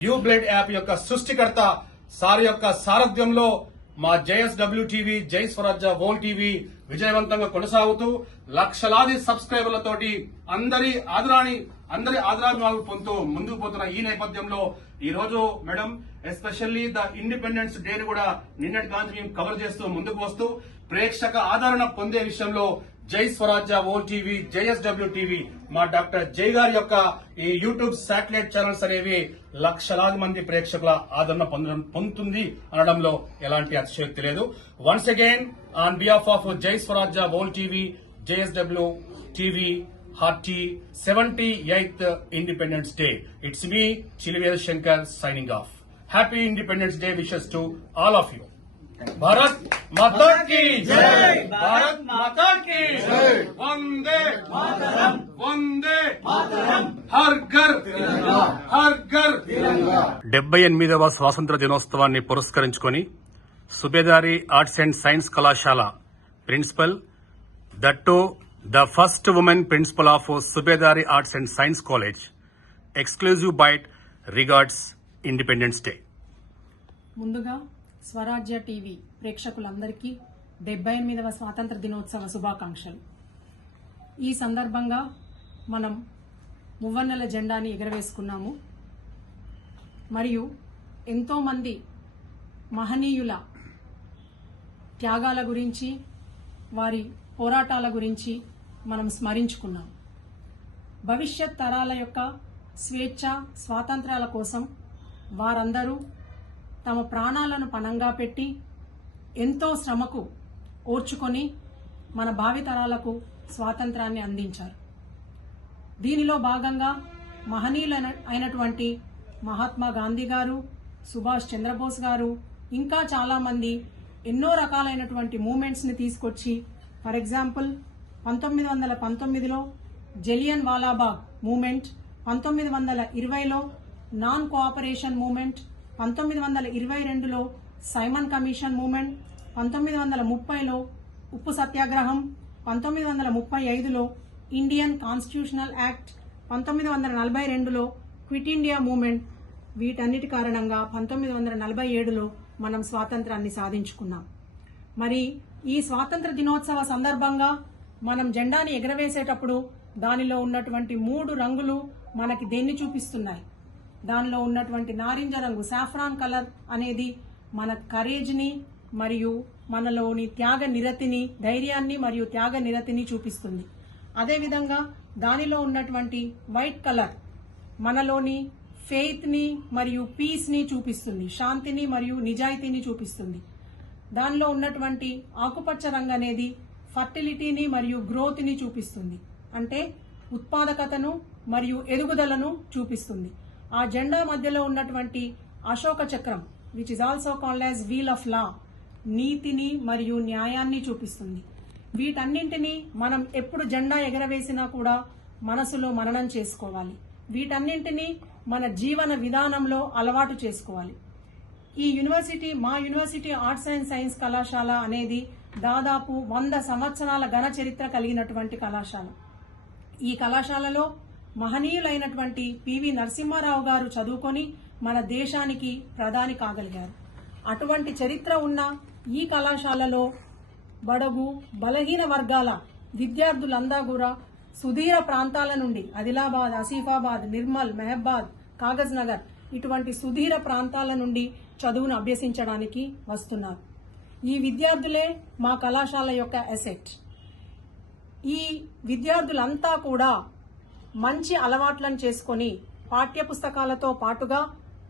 You blood app యొక్క సృష్టికర్త sir యొక్క సారథ్యంలో మా జేఎస్డబ్ల్యూ టీవీ జై స్వరాజ్య వోల్ టీవీ విజయవంతంగా కొనసాగుతూ లక్షలాది సబ్స్క్రైబర్లతోటి అందరి ఆదరాభిమానాలు పొందుతూ ముందుకు పోతున్న ఈ నేపథ్యంలో ఈ రోజు madam especially the independence day ని కూడా నిన్నటి కాంచి మేము కవర్ చేస్తూ ముందుకు వస్తూ ప్రేక్షక ఆదరణ పొందే విషయంలో జై స్వరాజ్య వోల్ టీవీ జేఎస్డబ్ల్యూ టీవీ మా డాక్టర్ జై గారి యొక్క ఈ యూట్యూబ్ శాటిలైట్ ఛానల్స్ అనేవి లక్షలాది మంది ప్రేక్షకుల ఆదరణ పొందుతుంది అనడంలో ఎలాంటి అతిశయోక్తి లేదు. Once again on behalf of Jai Swarajya వోల్ TV JSW TV hearty 78th Independence Day. It's me, Chiliveda Shankar, signing off. Happy Independence Day wishes to all of you. Bharat माता की जय, भारत माता की जय, वंदे मातरम, वंदे मातरम, हर घर तिरंगा, हर घर तिरंगा. 78వ స్వాతంత్ర దినోత్సవాన్ని పురస్కరించుకొని సుబేదారి ఆర్ట్స్ అండ్ సైన్స్ కళాశాల ప్రిన్సిపల్ దట్టు the first woman principal of Subedari Arts and Science College. Exclusive bite regards Independence Day. ముందుగా స్వరాజ్య టీవీ ప్రేక్షకులందరికీ 78వ స్వాతంత్ర దినోత్సవ శుభాకాంక్షలు. ఈ సందర్భంగా మనం మువ్వన్నెల జెండాని ఎగరవేసుకున్నాము. మరియు ఎంతో మంది మహనీయుల త్యాగాల గురించి వారి పోరాటాల గురించి మనం స్మరించుకున్నాం. భవిష్యత్ తరాల యొక్క స్వేచ్ఛ స్వాతంత్ర్యాల కోసం వారందరూ తమ ప్రాణాలను పణంగా పెట్టి ఎంతో శ్రమకు ఓర్చుకొని మన భావితరాలకు స్వాతంత్రాన్ని అందించారు. దీనిలో భాగంగా మహనీయులైనటువంటి మహాత్మా గాంధీ గారు, సుభాష్ చంద్రబోస్ గారు, ఇంకా చాలా మంది ఎన్నో రకాలైనటువంటి మూమెంట్స్ ని తీసుకొచ్చి, ఫర్ ఎగ్జాంపుల్ 1919లో జలియన్ వాలాబాగ్ మూమెంట్, 1920లో నాన్ కోఆపరేషన్ మూమెంట్, 1922లో సైమన్ కమిషన్ మూమెంట్, 1930లో ఉప్పు సత్యాగ్రహం, 1935లో ఇండియన్ కాన్స్టిట్యూషనల్ యాక్ట్, 1942లో క్విట్ ఇండియా మూమెంట్. వీటన్నిటి కారణంగా 1947లో మనం స్వాతంత్రాన్ని సాధించుకున్నాం. మరి ఈ స్వాతంత్ర దినోత్సవ సందర్భంగా మనం జెండాని ఎగరవేసేటప్పుడు దానిలో ఉన్నటువంటి 3 రంగులు మనకి దేన్ని చూపిస్తున్నాయి? దానిలో ఉన్నటువంటి నారింజ రంగు, సాఫ్రాన్ కలర్ అనేది మన కరేజ్ ని మరియు మనలోని త్యాగ నిరతిని, ధైర్యాన్ని మరియు త్యాగ నిరతిని చూపిస్తుంది. అదేవిధంగా దానిలో ఉన్నటువంటి వైట్ కలర్ మనలోని ఫెయిత్ ని మరియు పీస్ ని చూపిస్తుంది, శాంతిని మరియు నిజాయితీని చూపిస్తుంది. దానిలో ఉన్నటువంటి ఆకుపచ్చ రంగు అనేది ఫర్టిలిటీని మరియు గ్రోత్ ని చూపిస్తుంది, అంటే ఉత్పాదకతను మరియు ఎదుగుదలను చూపిస్తుంది. ఆ జెండా మధ్యలో ఉన్నటువంటి అశోక చక్రం, which is also called as wheel of law, నీతిని మరియు న్యాయాన్ని చూపిస్తుంది. వీటన్నింటినీ మనం ఎప్పుడు జెండా ఎగరవేసినా కూడా మనసులో మననం చేసుకోవాలి. వీటన్నింటినీ మన జీవన విధానంలో అలవాటు చేసుకోవాలి. ఈ యూనివర్సిటీ, మా యూనివర్సిటీ ఆర్ట్స్ అండ్ సైన్స్ కళాశాల అనేది దాదాపు 100 సంవత్సరాల ఘన చరిత్ర కలిగినటువంటి కళాశాల. ఈ కళాశాలలో మహనీయులైనటువంటి పివి నరసింహారావు గారు చదువుకొని మన దేశానికి ప్రధాని కాగలిగారు. అటువంటి చరిత్ర ఉన్న ఈ కళాశాలలో బడుగు బలహీన వర్గాల విద్యార్థులంతా కూడా సుదూర ప్రాంతాల నుండి, ఆదిలాబాద్, ఆసిఫాబాద్, నిర్మల్, మెహబాద్, కాగజ్ నగర్ ఇటువంటి సుదూర ప్రాంతాల నుండి చదువును అభ్యసించడానికి వస్తున్నారు. ఈ విద్యార్థులే మా కళాశాల యొక్క అసెట్. ఈ విద్యార్థులంతా కూడా మంచి అలవాట్లను చేసుకొని పాఠ్య పుస్తకాలతో పాటుగా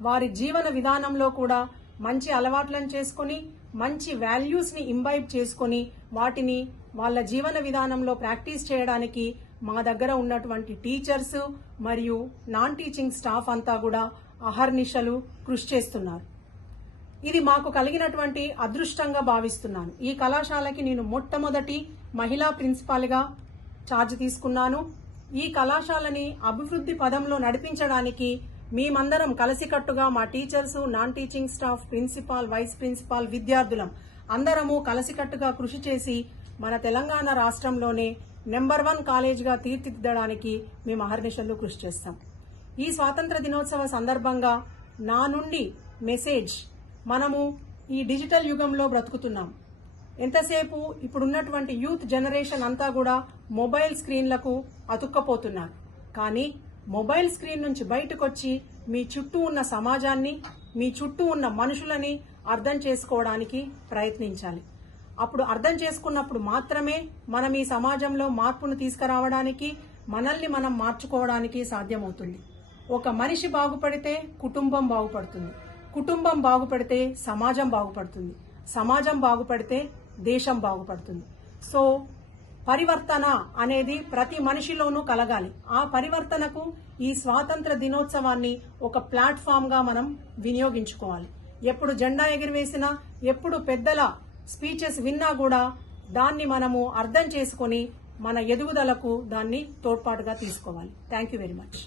వారి జీవన విధానంలో కూడా మంచి అలవాట్లను చేసుకొని మంచి వాల్యూస్ ని ఇంబైబ్ చేసుకొని వాటిని వాళ్ళ జీవన విధానంలో ప్రాక్టీస్ చేయడానికి మా దగ్గర ఉన్నటువంటి టీచర్స్ మరియు నాన్ టీచింగ్ స్టాఫ్ అంతా కూడా అహర్నిశలు కృషి చేస్తున్నారు. ఇది మాకు కలిగినటువంటి అదృష్టంగా భావిస్తున్నాను. ఈ కళాశాలకి నేను మొట్టమొదటి మహిళా ప్రిన్సిపాల్ గా ఛార్జ్ తీసుకున్నాను. ఈ కళాశాలని అభివృద్ధి పదంలో నడిపించడానికి మేమందరం కలిసికట్టుగా, మా teachers, non teaching staff, principal, vice principal, విద్యార్థులం అందరము కలిసికట్టుగా కృషి చేసి మన తెలంగాణ రాష్ట్రంలోనే నెంబర్ 1 కాలేజ్గా తీర్చిదిద్దడానికి మేము అహర్నిశలు కృషి చేస్తాం. ఈ స్వాతంత్ర దినోత్సవ సందర్భంగా నా నుండి మెసేజ్. మనము ఈ డిజిటల్ యుగంలో బ్రతుకుతున్నాం. ఎంతసేపు ఇప్పుడున్నటువంటి యూత్ జనరేషన్ అంతా కూడా మొబైల్ స్క్రీన్లకు అతుక్కపోతున్నారు. కానీ మొబైల్ స్క్రీన్ నుంచి బయటకొచ్చి మీ చుట్టూ ఉన్న సమాజాన్ని, మీ చుట్టూ ఉన్న మనుషులని అర్థం చేసుకోవడానికి ప్రయత్నించాలి. అప్పుడు అర్థం చేసుకున్నప్పుడు మాత్రమే మనం ఈ సమాజంలో మార్పును తీసుకురావడానికి, మనల్ని మనం మార్చుకోవడానికి సాధ్యమవుతుంది. ఒక మనిషి బాగుపడితే కుటుంబం బాగుపడుతుంది, కుటుంబం బాగుపడితే సమాజం బాగుపడుతుంది, సమాజం బాగుపడితే దేశం బాగుపడుతుంది. సో పరివర్తన అనేది ప్రతి మనిషిలోనూ కలగాలి. ఆ పరివర్తనకు ఈ స్వాతంత్ర దినోత్సవాన్ని ఒక ప్లాట్ఫామ్ గా మనం వినియోగించుకోవాలి. ఎప్పుడు జెండా ఎగిరివేసినా, ఎప్పుడు పెద్దల స్పీచెస్ విన్నా కూడా దాన్ని మనము అర్థం చేసుకొని మన ఎదుగుదలకు దాన్ని తోడ్పాటుగా తీసుకోవాలి. Thank you very much.